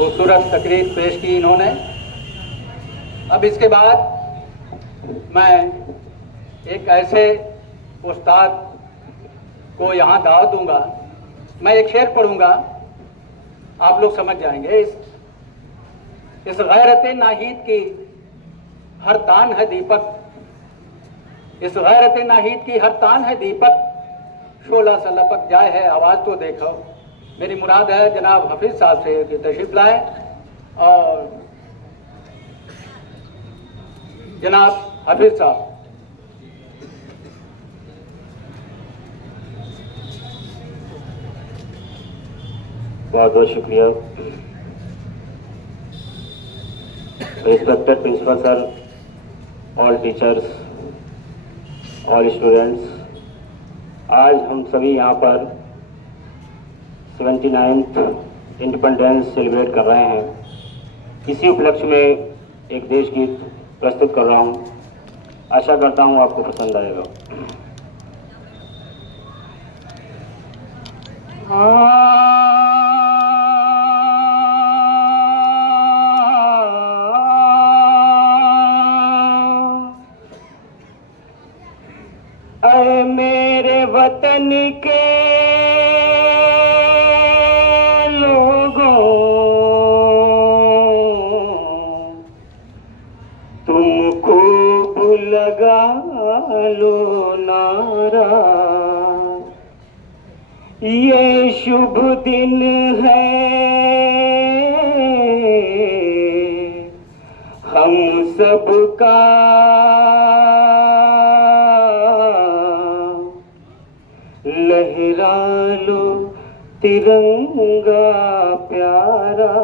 खूबसूरत तकरीर पेश की इन्होंने। अब इसके बाद मैं एक ऐसे उस्ताद को यहाँ दावत दूंगा। मैं एक शेर पढ़ूंगा, आप लोग समझ जाएंगे। इस गैरत नाहीद की हर तान है दीपक, इस गैरत नाहीद की हर तान है दीपक, शोला सा लपक जाए है आवाज़ तो देखो। मेरी मुराद है जनाब हफीज साहब से कि तशरीफ लाएं और जनाब हफीज साहब। बहुत बहुत शुक्रिया। Respected principal sir, all teachers, all students, आज हम सभी यहाँ पर 79th इंडिपेंडेंस सेलिब्रेट कर रहे हैं। इसी उपलक्ष्य में एक देश गीत प्रस्तुत कर रहा हूँ। आशा करता हूँ आपको पसंद आएगा। ऐ मेरे वतन के लोगों, तुम खूब लगा लो नारा, ये शुभ दिन है हम सबका, लहरा लो तिरंगा प्यारा,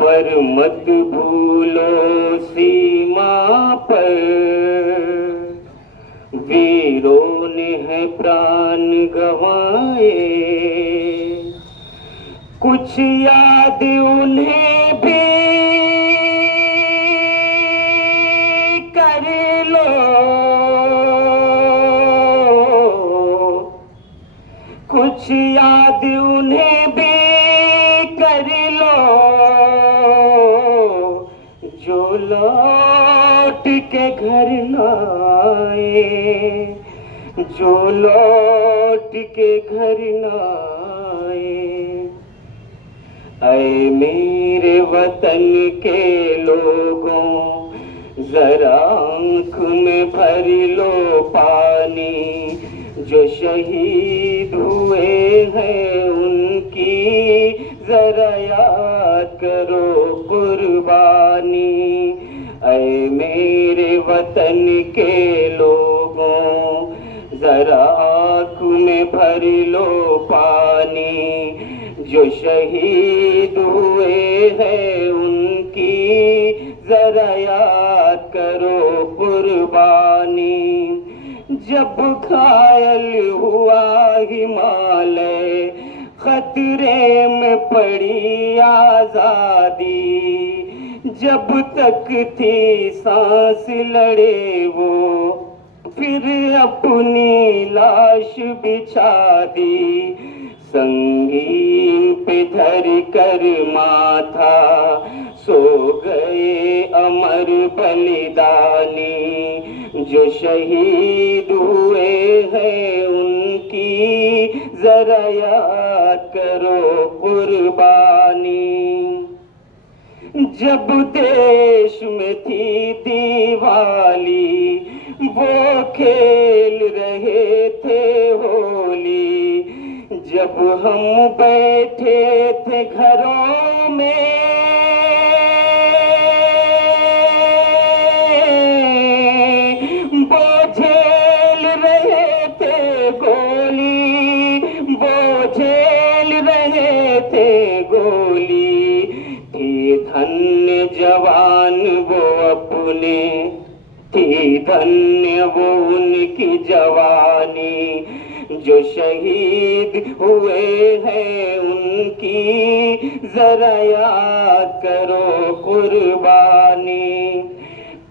पर मत भूलो सीमा पर वीरों ने है प्राण गंवाए। कुछ याद उन्हें भी कर लो, कुछ याद उन्हें भी कर लो, जो लौट के घर न आए, जो लौट के घर न आए। ऐ मेरे वतन के लोगों, जरा आँख में भर लो पानी, जो शहीद हुए हैं उनकी जरा याद करो कुर्बानी। ऐ मेरे वतन के लोगों, जरा आँख में भर लो पानी, जो शहीद हुए हैं उनकी जरा याद करो कुर्बानी। जब घायल हुआ हिमालय, खतरे में पड़ी आजादी, जब तक थी सांस लड़े वो, फिर अपनी लाश बिछा दी। संगीन पे धर कर माथा सो गए अमर बलिदानी, जो शहीद हुए हैं उनकी जरा याद करो कुर्बानी। जब देश में थी दिवाली, वो खेल रहे थे होली, जब हम बैठे थे घरों में, वो झेल रहे थे गोली, वो झेल रहे थे गोली। थी धन्य जवान वो अपने, थी धन्य वो उनकी जवानी, जो शहीद हुए हैं उनकी जरा याद करो कुर्बानी।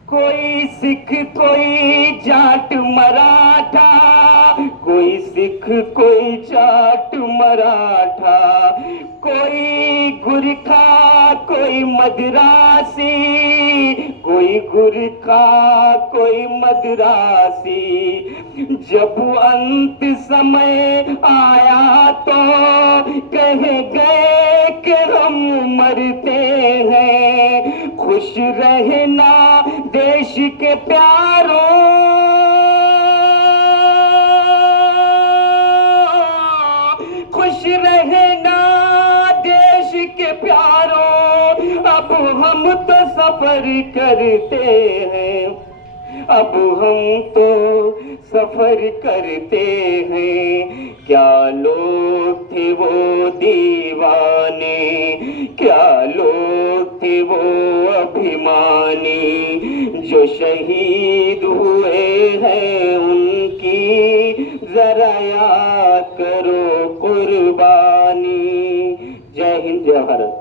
कोई सिख कोई जाट मराठा, कोई सिख कोई जाट मराठा, कोई गुरखा कोई मदरासी, कोई गुरखा कोई मदरासी। जब अंत समय आया तो कह गए कि हम मरते हैं। खुश रहना देश के प्यारों, खुश रहना देश के प्यारों। अब हम तो सफर करते हैं, अब हम तो सफर करते हैं। क्या लोग थे वो दीवाने, क्या लोग थे वो अभिमानी, जो शहीद हुए हैं उनकी जरा याद करो कुर्बानी। जय हिंद, जय भारत।